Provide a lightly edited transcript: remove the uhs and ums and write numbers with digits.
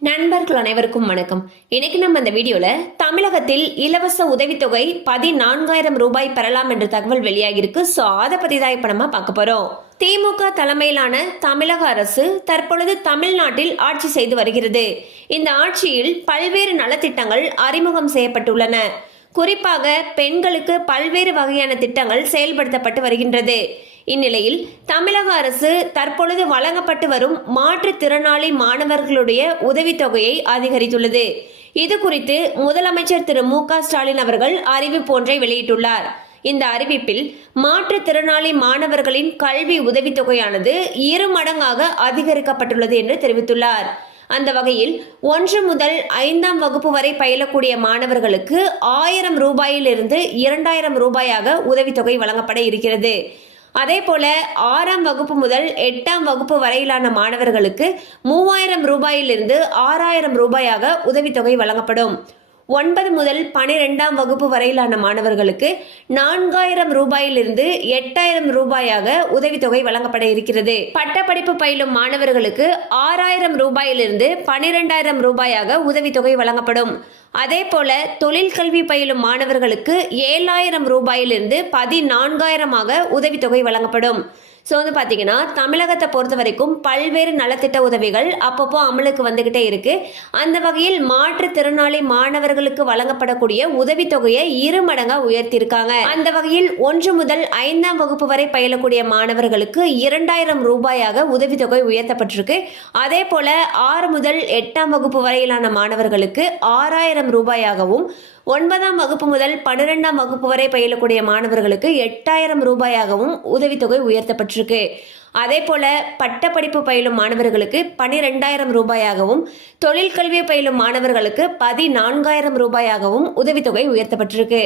நண்பர்கள் அனைவருக்கும் வணக்கம். இன்னைக்கு நம்ம இந்த வீடியோல தமிழகத்தில் இலவச உதவித்தொகை 14,000 ரூபாய் பெறலாம் என்ற தகவல் வெளியாகிருக்கு. சோ அதை பத்தி தான் இப்ப நம்ம பார்க்க போறோம். திமுக தலைமையிலான தமிழக அரசு தற்பொழுது தமிழ்நாட்டில் ஆட்சி செய்து வருகிறது. இந்த ஆட்சியில் பல்வேறு நலத்திட்டங்கள் அறிமுகம் செய்யப்பட்டுள்ளன. குறிப்பாக பெண்களுக்கு பல்வேறு வகையான திட்டங்கள் செயல்படுத்தப்பட்டு வருகின்றது. இந்நிலையில் தமிழக அரசு தற்பொழுது வழங்கப்பட்டு வரும் மாற்றுத்திறனாளி மாணவர்களுடைய உதவித்தொகையை அதிகரித்துள்ளது. இது குறித்து முதலமைச்சர் திரு மு.க. ஸ்டாலின் அவர்கள் அறிவிப்பு ஒன்றை வெளியிட்டுள்ளார். இந்த அறிவிப்பில் மாற்றுத்திறனாளி மாணவர்களின் கல்வி உதவித்தொகையானது 2 மடங்காக அதிகரிக்கப்பட்டுள்ளது என்று தெரிவித்துள்ளார். அந்த வகையில் 1 முதல் 5ஆம் வகுப்பு வரை பயிலக்கூடிய மாணவர்களுக்கு 1000 ரூபாயிலிருந்து 2000 ரூபாயாக உதவித்தொகை வழங்கப்பட இருக்கிறது. அதே போல 6ஆம் வகுப்பு முதல் 8ஆம் வகுப்பு வரையிலான மாணவர்களுக்கு 3000 ரூபாயிலிருந்து 6000 ரூபாயாக உதவித்தொகை வழங்கப்படும். 9 முதல் 12ஆம் வகுப்பு வரையிலான மாணவர்களுக்கு 4000 ரூபாயிலிருந்து 8000 ரூபாயாக உதவித்தொகை வழங்கப்பட இருக்கிறது. பட்டப்படிப்பு பயிலும் மாணவர்களுக்கு 6000 ரூபாயிலிருந்து 12,000 ரூபாயாக உதவித்தொகை வழங்கப்படும். அதே போல தொழில் கல்வி பயிலும் மாணவர்களுக்கு 7,000 ரூபாயிலிருந்து 14,000 உதவித்தொகை வழங்கப்படும். ஸோ வந்து பார்த்தீங்கன்னா தமிழகத்தை பொறுத்த வரைக்கும் பல்வேறு நலத்திட்ட உதவிகள் அப்பப்போ அமலுக்கு வந்துகிட்டே இருக்கு. அந்த வகையில் மாற்றுத்திறனாளி மாணவர்களுக்கு வழங்கப்படக்கூடிய உதவித்தொகையை 2 மடங்கா உயர்த்தியிருக்காங்க. அந்த வகையில் 1 முதல் 5ஆம் வகுப்பு வரை பயிலக்கூடிய மாணவர்களுக்கு 2000 ரூபாயாக உதவித்தொகை உயர்த்தப்பட்டிருக்கு. அதே போல 6 முதல் 8ஆம் வகுப்பு வரையிலான மாணவர்களுக்கு 6000 ரூபாயாகவும் 9ஆம் வகுப்பு முதல் 12ஆம் வகுப்பு வரை பயிலக்கூடிய மாணவர்களுக்கு 8000 ரூபாயாகவும் உதவித்தொகை உயர்த்தப்பட்டிருக்கு. அதே போல பட்டப்படிப்பு பயிலும் மாணவர்களுக்கு 12,000 ரூபாயாகவும் தொழில் கல்வி பயிலும் மாணவர்களுக்கு 14,000 ரூபாயாகவும் உதவித்தொகை உயர்த்தப்பட்டிருக்கு.